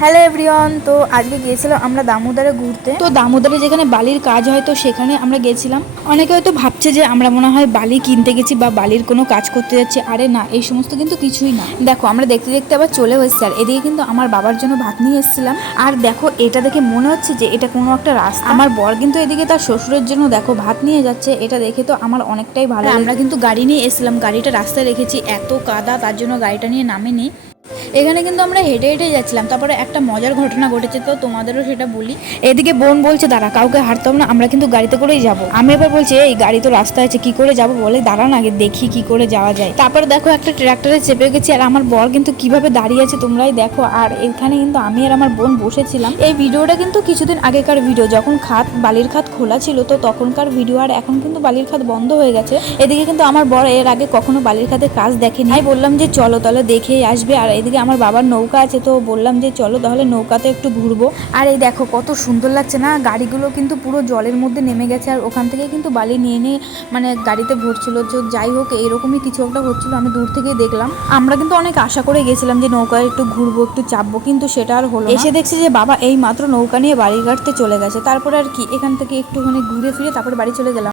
Hello everyone, তো আজকে গিয়েছিলাম আমরা দামোদরে ঘুরতে। তো দামোদরে যেখানে বালির কাজ হয় তো সেখানে আমরা গেছিলাম। অনেকে হয়তো ভাবছে যে আমরা মনে হয় বালি কিনতে গেছি বা বালির কোনো কাজ করতে যাচ্ছি। আরে না, এই সমস্ত কিন্তু কিছুই না। দেখো আমরা দেখতে দেখতে আবার চলেও এসেছি। আর এদিকে কিন্তু আমার বাবার জন্য ভাত নিয়ে এসেছিলাম। আর দেখো এটা দেখে মনে হচ্ছে যে এটা কোনো একটা রাস্তা। আমার বর কিন্তু এদিকে তার শ্বশুরের জন্য দেখো ভাত নিয়ে যাচ্ছে। এটা দেখে তো আমার অনেকটাই ভালো। আমরা কিন্তু গাড়ি নিয়ে এসেছিলাম, গাড়িটা রাস্তায় রেখেছি, এত কাদা তার জন্য গাড়িটা নিয়ে নামিনি। এখানে কিন্তু আমরা হেঁটে হেঁটে যাচ্ছিলাম। তারপরে একটা মজার ঘটনা ঘটেছে, তো তোমাদেরও সেটা বলি। এদিকে বোন বলছে দাঁড়া, কাউকে হাঁটতে হবে না, আমরা কিন্তু গাড়িতে করেই যাব। আমি এবার বলছি এই গাড়ি তো রাস্তায় আছে, কি করে যাব? বলে দাঁড়া না, আগে দেখি কি করে যাওয়া যায়। তারপরে দেখো একটা ট্রাক্টরে চেপে গেছি, আর আমার বর কিন্তু কিভাবে দাঁড়িয়ে আছে তোমরাই দেখো। আর এখানে কিন্তু আমি আর আমার বোন বসেছিলাম। এই ভিডিওটা কিন্তু কিছুদিন আগেকার ভিডিও, যখন বালির খাত খোলা ছিল তো তখনকার ভিডিও। আর এখন কিন্তু বালির খাত বন্ধ হয়ে গেছে। এদিকে কিন্তু আমার বর এর আগে কখনো বালির খাতে কাজ দেখেনি। আমি বললাম যে চলো তাহলে দেখেই আসবে। আর এদিকে আমার বাবার নৌকা আছে, তো বললাম যে চলো তাহলে নৌকাতে একটু ঘুরবো। আর এই দেখো কত সুন্দর লাগছে না, গাড়িগুলো কিন্তু পুরো জলের মধ্যে নেমে গেছে। আর ওখান থেকে কিন্তু বালি নিয়ে নিয়ে মানে গাড়িতে ভরছিল। যে যাই হোক এরকমই কিছু একটা হচ্ছিল, আমি দূর থেকে দেখলাম। আমরা কিন্তু অনেক আশা করে গেছিলাম যে নৌকায় একটু ঘুরবো, একটু চাপবো, কিন্তু সেটা আর হলো না। এসে দেখছি যে বাবা এই মাত্র নৌকা নিয়ে বাড়ি ঘাটতে চলে গেছে। তারপরে আর কি এখান থেকে একটুখানি ঘুরে ফিরে তারপরে বাড়ি চলে গেলাম।